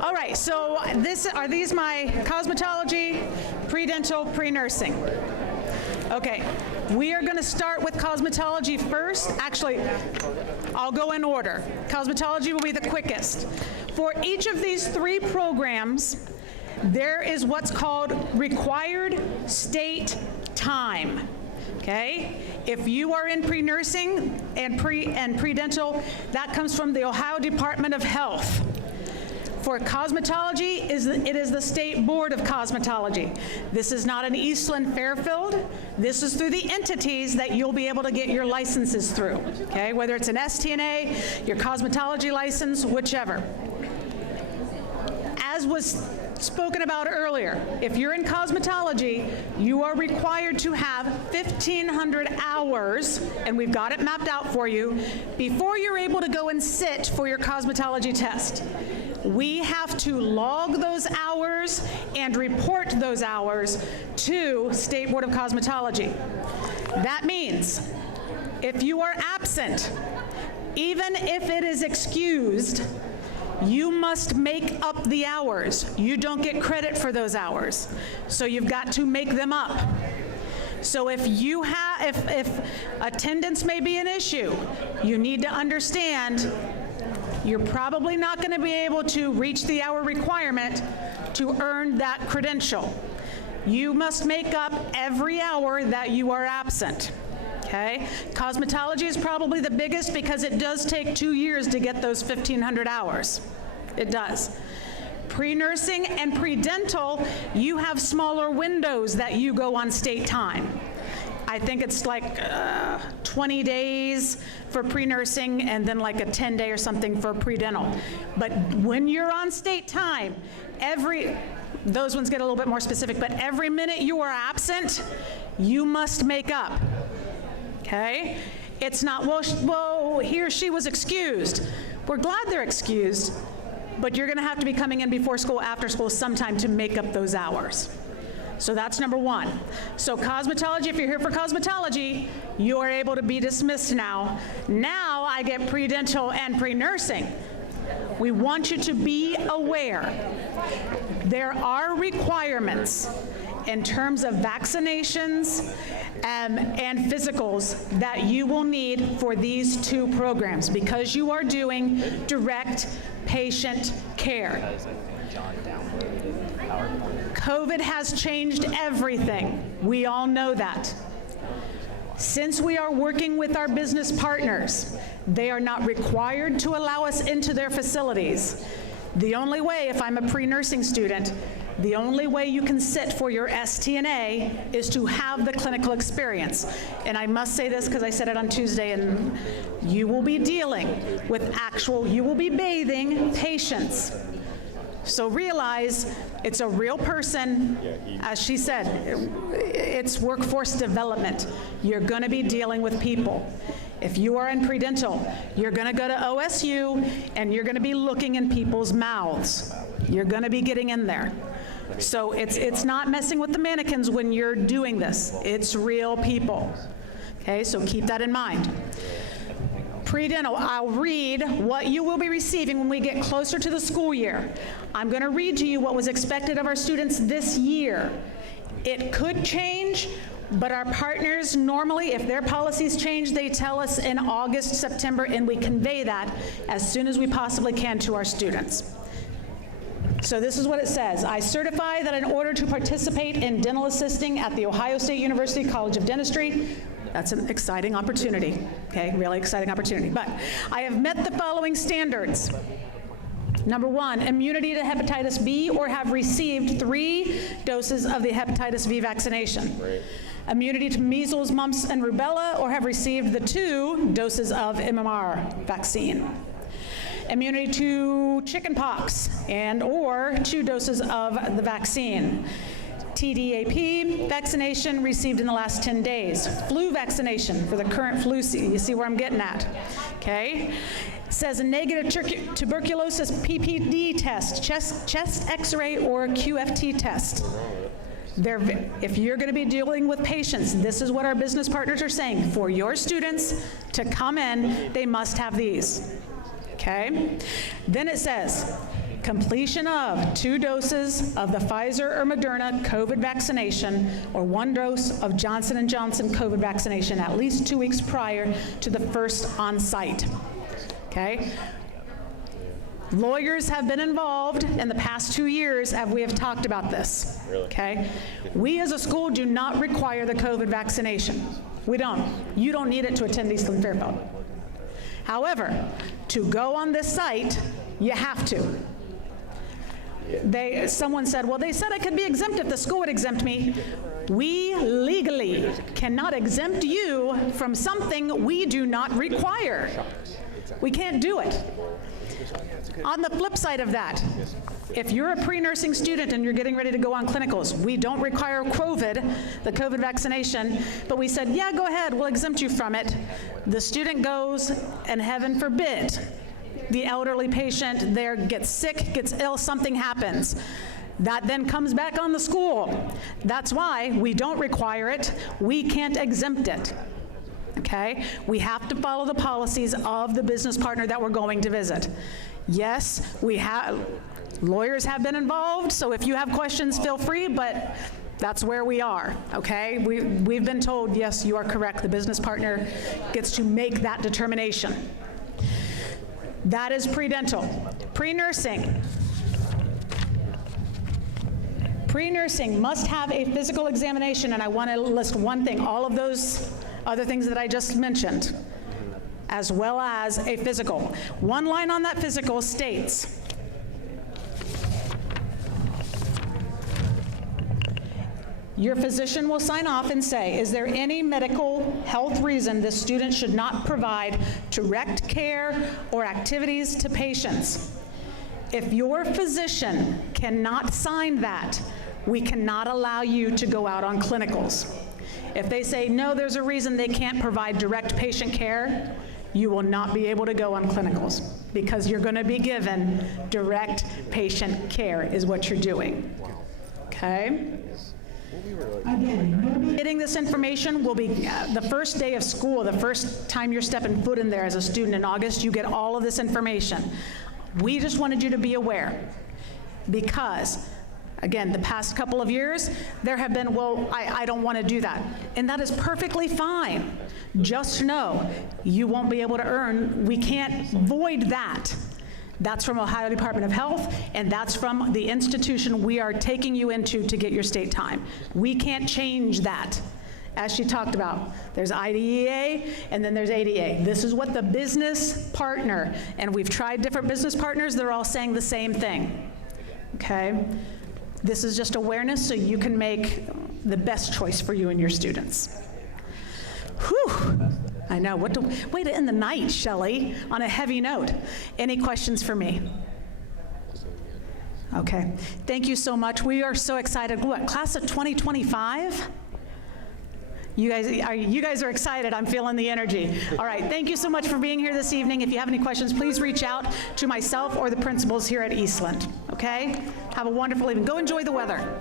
All right, so are these my cosmetology, pre-dental, pre-nursing? Okay, we are going to start with cosmetology first. Actually, I'll go in order. Cosmetology will be the quickest. For each of these three programs, there is what's called required state time. Okay? If you are in pre-nursing and pre-dental, that comes from the Ohio Department of Health. For cosmetology, it is the State Board of Cosmetology. This is not an Eastland-Fairfield. This is through the entities that you'll be able to get your licenses through, okay? Whether it's an STNA, your cosmetology license, whichever. As was spoken about earlier, if you're in cosmetology, you are required to have 1,500 hours, and we've got it mapped out for you, before you're able to go and sit for your cosmetology test. We have to log those hours and report those hours to State Board of Cosmetology. That means if you are absent, even if it is excused, you must make up the hours. You don't get credit for those hours. So you've got to make them up. So if attendance may be an issue, you need to understand you're probably not going to be able to reach the hour requirement to earn that credential. You must make up every hour that you are absent. Okay? Cosmetology is probably the biggest because it does take 2 years to get those 1,500 hours. It does. Pre-nursing and pre-dental, you have smaller windows that you go on state time. I think it's like 20 days for pre-nursing and then like a 10-day or something for pre-dental. But when you're on state time, those ones get a little bit more specific, but every minute you are absent, you must make up. Okay? It's not, well, he or she was excused. We're glad they're excused, but you're going to have to be coming in before school, after school sometime to make up those hours. So that's number one. So cosmetology, if you're here for cosmetology, you are able to be dismissed now. Now I get pre-dental and pre-nursing. We want you to be aware. There are requirements in terms of vaccinations and physicals that you will need for these two programs because you are doing direct patient care. COVID has changed everything. We all know that. Since we are working with our business partners, they are not required to allow us into their facilities. The only way, if I'm a pre-nursing student, the only way you can sit for your STNA is to have the clinical experience. And I must say this because I said it on Tuesday, and you will be dealing with you will be bathing patients. So realize it's a real person. As she said, it's workforce development. You're going to be dealing with people. If you are in pre-dental, you're going to go to OSU and you're going to be looking in people's mouths. You're going to be getting in there. So it's not messing with the mannequins when you're doing this. It's real people. Okay, so keep that in mind. Pre-dental, I'll read what you will be receiving when we get closer to the school year. I'm going to read to you what was expected of our students this year. It could change, but our partners normally, if their policies change, they tell us in August, September, and we convey that as soon as we possibly can to our students. So this is what it says. I certify that in order to participate in dental assisting at the Ohio State University College of Dentistry, that's an exciting opportunity, okay, really exciting opportunity. But I have met the following standards. Number one, immunity to hepatitis B or have received 3 doses of the hepatitis B vaccination. Right. Immunity to measles, mumps, and rubella or have received the 2 doses of MMR vaccine. Immunity to chickenpox and or 2 doses of the vaccine. TDAP vaccination received in the last 10 days. Flu vaccination for the current flu season. You see where I'm getting at, okay? It says a negative tuberculosis PPD test, chest x-ray or QFT test. If you're going to be dealing with patients, this is what our business partners are saying. For your students to come in, they must have these, okay? Then it says, completion of 2 doses of the Pfizer or Moderna COVID vaccination or 1 dose of Johnson & Johnson COVID vaccination at least 2 weeks prior to the first on-site. Okay? Lawyers have been involved in the past 2 years as we have talked about this. Okay? We as a school do not require the COVID vaccination. We don't. You don't need it to attend Eastland-Fairfield. However, to go on this site, you have to. Someone said, well, they said I could be exempt if the school would exempt me. We legally cannot exempt you from something we do not require. We can't do it. On the flip side of that, if you're a pre-nursing student and you're getting ready to go on clinicals, we don't require COVID, the COVID vaccination, but we said, yeah, go ahead, we'll exempt you from it. The student goes, and heaven forbid, the elderly patient there gets sick, gets ill, something happens. That then comes back on the school. That's why we don't require it. We can't exempt it. Okay? We have to follow the policies of the business partner that we're going to visit. Yes, lawyers have been involved, so if you have questions, feel free, but that's where we are, okay? We've been told, yes, you are correct. The business partner gets to make that determination. That is pre-dental. Pre-nursing. Pre-nursing must have a physical examination, and I want to list one thing, all of those other things that I just mentioned, as well as a physical. One line on that physical states, your physician will sign off and say, is there any medical health reason this student should not provide direct care or activities to patients? If your physician cannot sign that, we cannot allow you to go out on clinicals. If they say, no, there's a reason they can't provide direct patient care, you will not be able to go on clinicals because you're going to be given direct patient care is what you're doing. Okay? Again, getting this information will be the first day of school, the first time you're stepping foot in there as a student in August, you get all of this information. We just wanted you to be aware because, again, the past couple of years, there have been, well, I don't want to do that. And that is perfectly fine. Just know you won't be able to earn, we can't void that. That's from Ohio Department of Health, and that's from the institution we are taking you into to get your state time. We can't change that. As she talked about, there's IDEA and then there's ADA. This is what the business partner, and we've tried different business partners, they're all saying the same thing. Okay? This is just awareness so you can make the best choice for you and your students. Whew. I know, way to end the night, Shelley, on a heavy note. Any questions for me? Okay, thank you so much. We are so excited. What, class of 2025? You guys are excited. I'm feeling the energy. All right, thank you so much for being here this evening. If you have any questions, please reach out to myself or the principals here at Eastland, okay? Have a wonderful evening. Go enjoy the weather.